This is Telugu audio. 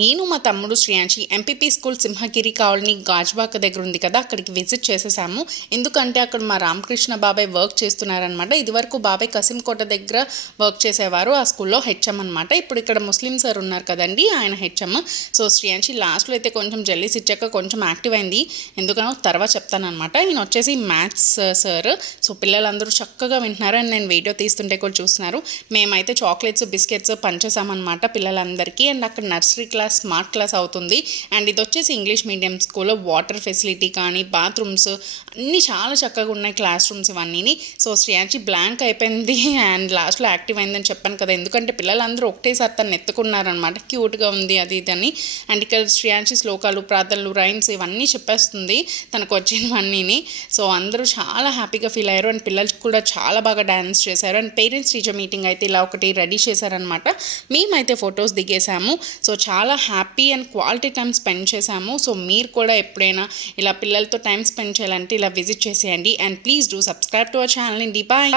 నేను మా తమ్ముడు శ్రేయాంచి ఎంపీపీ స్కూల్ సింహగిరి కాలనీ గాజ్బాక దగ్గర ఉంది కదా అక్కడికి విజిట్ చేసేసాము. ఎందుకంటే అక్కడ మా రామకృష్ణ బాబాయ్ వర్క్ చేస్తున్నారనమాట ఇదివరకు బాబాయ్ కసింకోట దగ్గర వర్క్ చేసేవారు ఆ స్కూల్లో హెచ్ఎం అనమాట ఇప్పుడు ఇక్కడ ముస్లిం సార్ ఉన్నారు కదండి ఆయన హెచ్ఎం. సో శ్రేయాంచి లాస్ట్లో అయితే కొంచెం జల్లీస్ ఇచ్చాక కొంచెం యాక్టివ్ అయింది. ఎందుకనో తర్వాత చెప్తానమాట ఈయన వచ్చేసి మ్యాథ్స్ సార్. సో పిల్లలందరూ చక్కగా వింటున్నారు అండ్ నేను వీడియో తీస్తుంటే కూడా చూస్తున్నారు. మేమైతే చాక్లెట్స్ బిస్కెట్స్ పంచేసామన్నమాట పిల్లలందరికీ. అండ్ అక్కడ నర్సరీ క్లాస్ స్మార్ట్ క్లాస్ అవుతుంది. అండ్ ఇది వచ్చేసి ఇంగ్లీష్ మీడియం స్కూల్లో వాటర్ ఫెసిలిటీ కానీ బాత్రూమ్స్ అన్నీ చాలా చక్కగా ఉన్నాయి క్లాస్ రూమ్స్ ఇవన్నీ సో శ్రేయాచి బ్లాంక్ అయిపోయింది అండ్ లాస్ట్లో యాక్టివ్ అయిందని చెప్పాను కదా. ఎందుకంటే పిల్లలందరూ ఒకటేసారి తను ఎత్తుకున్నారనమాట. క్యూట్గా ఉంది అది ఇది అని. అండ్ ఇక్కడ శ్రేయాచి శ్లోకాలు ప్రార్థనలు రైమ్స్ ఇవన్నీ చెప్పేస్తుంది తనకు వచ్చినవన్నీని. సో అందరూ చాలా హ్యాపీగా ఫీల్ అయ్యారు. అండ్ పిల్లలు కూడా చాలా బాగా డ్యాన్స్ చేశారు. అండ్ పేరెంట్స్ టీచర్ మీటింగ్ అయితే ఇలా ఒకటి రెడీ చేశారనమాట. మేమైతే ఫొటోస్ దిగేసాము సో చాలా చాలా happy and quality time spend చేశాము. సో మీరు కూడా ఎప్పుడైనా ఇలా పిల్లలతో టైం స్పెండ్ చేయాలంటే ఇలా విజిట్ చేసేయండి. And please do subscribe to our channel అండి బాయ్